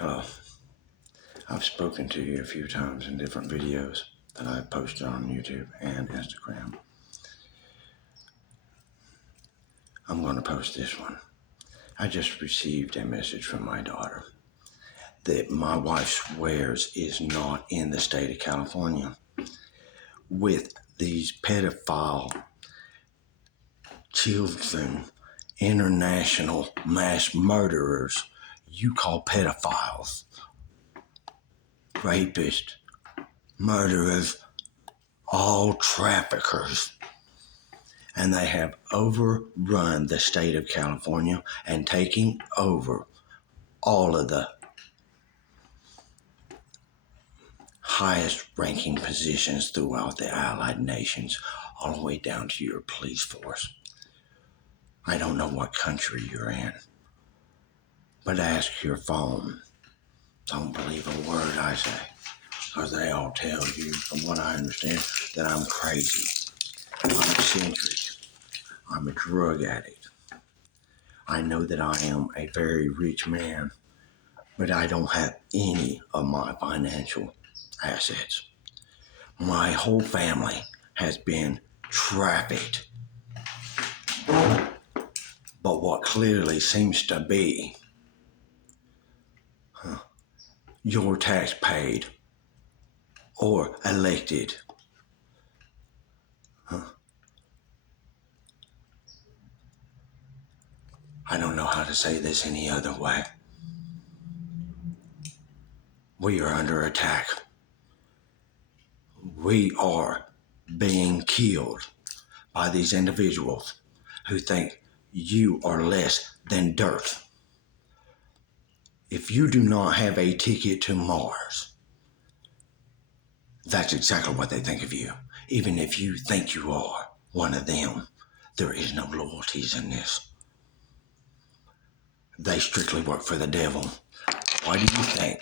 Hello. I've spoken to you a few times in different videos that I've posted on YouTube and Instagram. I'm going to post this one. I just received a message from my daughter that my wife swears is not in the state of California with these pedophile children, international mass murderers you call pedophiles, rapists, murderers, all traffickers. And they have overrun the state of California and taking over all of the highest ranking positions throughout the Allied nations, all the way down to your police force. I don't know what country you're in, but ask your phone. Don't believe a word I say, because they all tell you, from what I understand, that I'm crazy. I'm eccentric. I'm a drug addict. I know that I am a very rich man, but I don't have any of my financial assets. My whole family has been trafficked. But what clearly seems to be your tax paid or elected I don't know how to say this any other way. We are under attack. We are being killed by these individuals who think you are less than dirt. If you do not have a ticket to Mars, that's exactly what they think of you. Even if you think you are one of them, there is no loyalties in this. They strictly work for the devil. Why do you think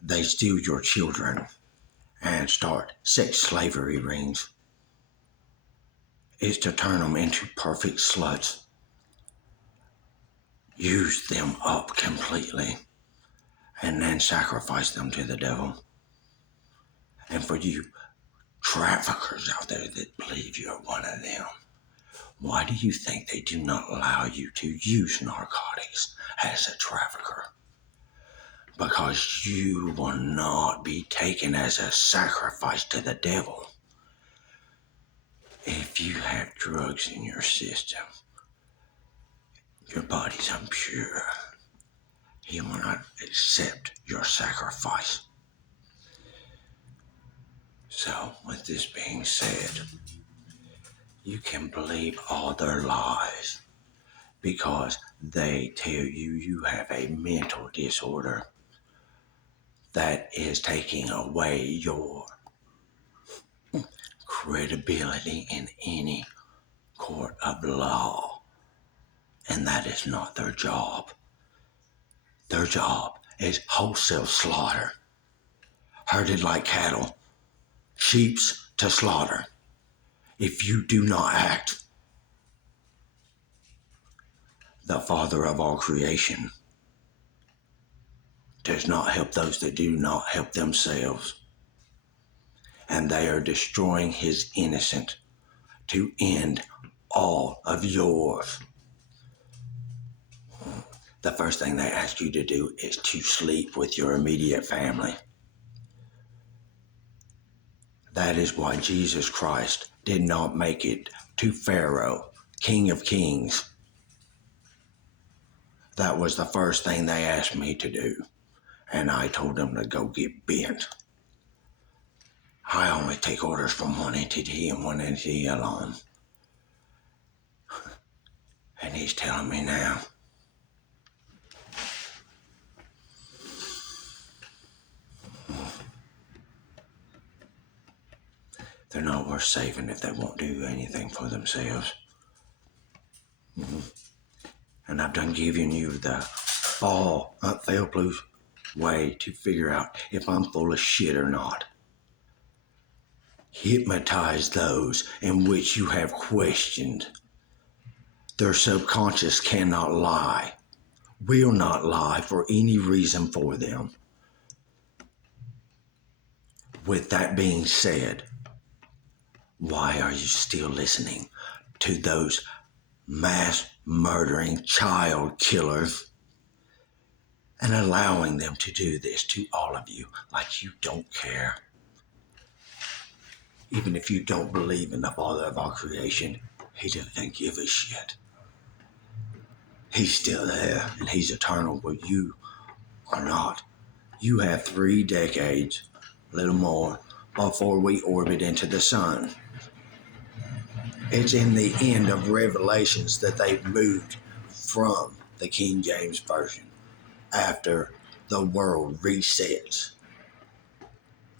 they steal your children and start sex slavery rings? Is to turn them into perfect sluts. Use them up completely and then sacrifice them to the devil. And for you traffickers out there that believe you're one of them, why do you think they do not allow you to use narcotics as a trafficker? Because you will not be taken as a sacrifice to the devil. If you have drugs in your system, your body's impure. He will not accept your sacrifice. So, with this being said, you can believe all their lies because they tell you you have a mental disorder that is taking away your credibility in any court of law. And that is not their job. Their job is wholesale slaughter, herded like cattle, sheeps to slaughter. If you do not act, the Father of all creation does not help those that do not help themselves. And they are destroying his innocent to end all of yours. The first thing they ask you to do is to sleep with your immediate family. That is why Jesus Christ did not make it to Pharaoh, King of Kings. That was the first thing they asked me to do. And I told them to go get bent. I only take orders from one entity and one entity alone. And he's telling me now. They're not worth saving if they won't do anything for themselves. And I've done given you the fail-proof way to figure out if I'm full of shit or not. Hypnotize those in which you have questioned. Their subconscious cannot lie. will not lie for any reason for them. With that being said, why are you still listening to those mass murdering child killers and allowing them to do this to all of you like you don't care? Even if you don't believe in the Father of our creation, he doesn't give a shit. He's still there and he's eternal, but you are not. You have 3 decades, a little more, before we orbit into the sun. It's in the end of Revelations that they've moved from the King James Version after the world resets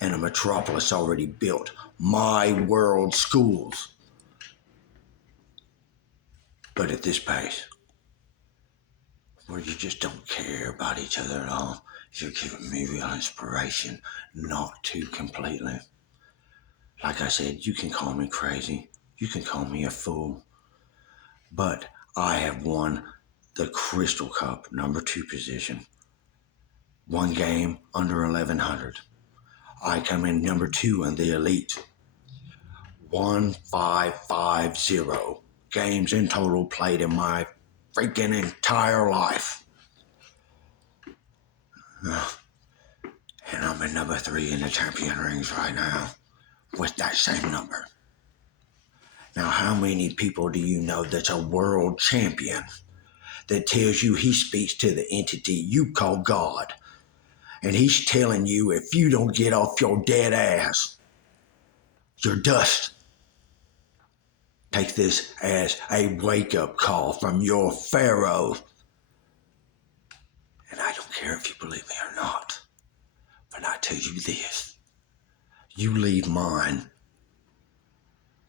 and a metropolis already built. My world schools. But at this pace, where you just don't care about each other at all, you're giving me real inspiration not to completely. Like I said, you can call me crazy. You can call me a fool. But I have won the Crystal Cup #2 position. 1 game under 1100. I come in #2 in the elite. 1550 games in total played in my freaking entire life. And I'm in #3 in the champion rings right now with that same number. Now, how many people do you know that's a world champion that tells you he speaks to the entity you call God, and he's telling you if you don't get off your dead ass, you're dust? Take this as a wake-up call from your Pharaoh. And I don't care if you believe me or not, but I tell you this. You leave mine,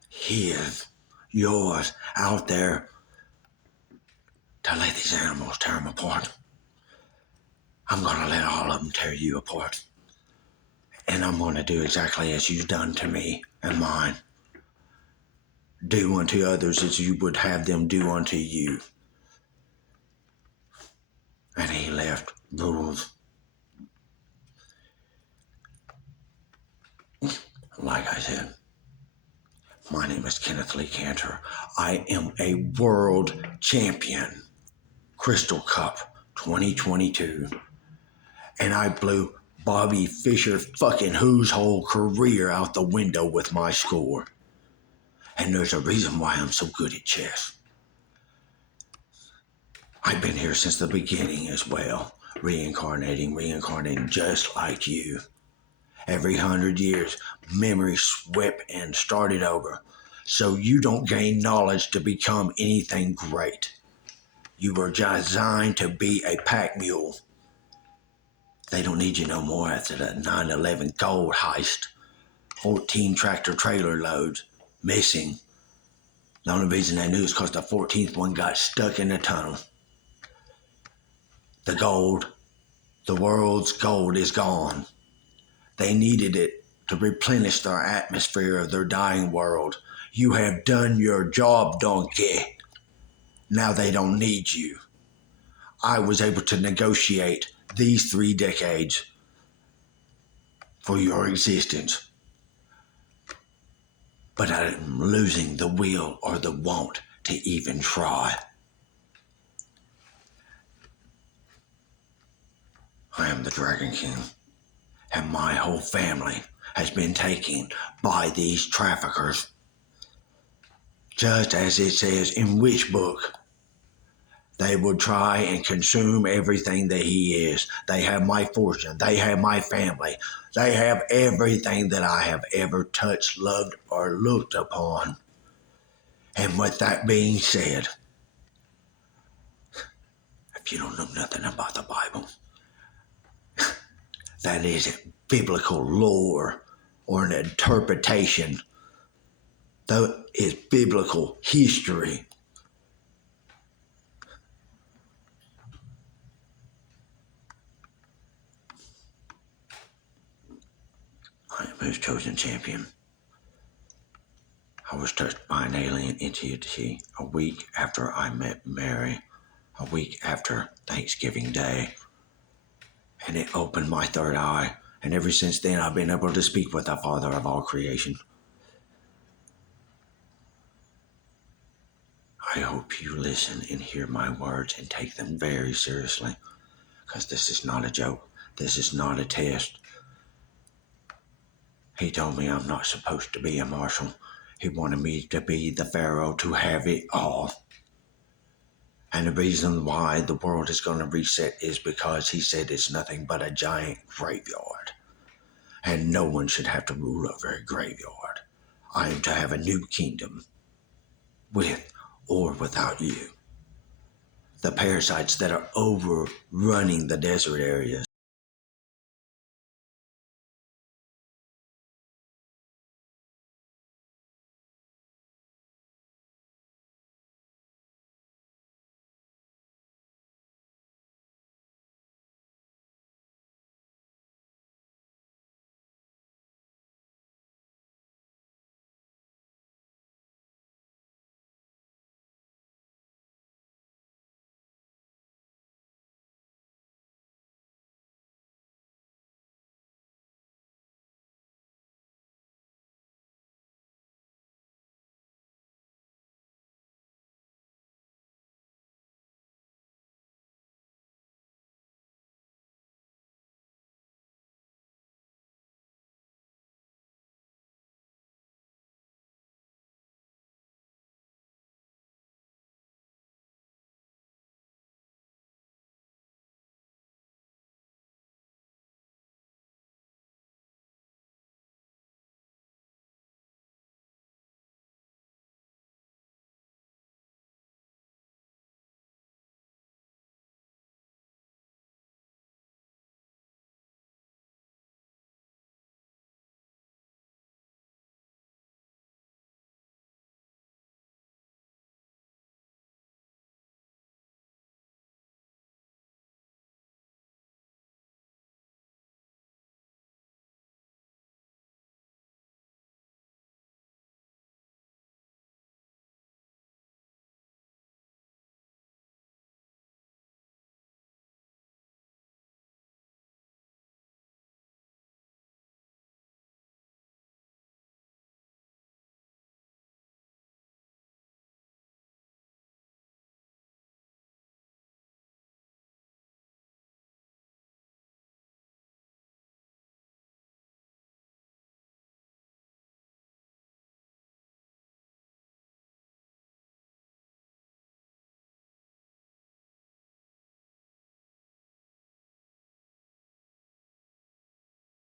his, yours, out there to let these animals tear them apart. I'm going to let all of them tear you apart. And I'm going to do exactly as you've done to me and mine. Do unto others as you would have them do unto you. And he left rules. Like I said, my name is Kenneth Lee Cantor. I am a world champion. Crystal Cup 2022. And I blew Bobby Fischer fucking whose whole career out the window with my score. And there's a reason why I'm so good at chess. I've been here since the beginning as well. Reincarnating just like you. Every 100 years, memory swept and started over. So you don't gain knowledge to become anything great. You were designed to be a pack mule. They don't need you no more after the 9/11 gold heist. 14 tractor trailer loads missing. The only reason they knew is because the 14th one got stuck in the tunnel. The gold, the world's gold is gone. They needed it to replenish their atmosphere of their dying world. You have done your job, donkey. Now they don't need you. I was able to negotiate these 3 decades for your existence. But I'm losing the will or the want to even try. I am the Dragon King, and my whole family has been taken by these traffickers. Just as it says in which book? They would try and consume everything that he is. They have my fortune. They have my family. They have everything that I have ever touched, loved, or looked upon. And with that being said, if you don't know nothing about the Bible, that isn't biblical lore or an interpretation. That is biblical history. I am his chosen champion. I was touched by an alien entity a week after I met Mary. a week after Thanksgiving Day, and it opened my third eye. And ever since then, I've been able to speak with the Father of all creation. I hope you listen and hear my words and take them very seriously, because this is not a joke. This is not a test. He told me I'm not supposed to be a marshal. He wanted me to be the Pharaoh, to have it all. And the reason why the world is going to reset is because he said it's nothing but a giant graveyard. And no one should have to rule over a graveyard. I am to have a new kingdom, with or without you. The parasites that are overrunning the desert areas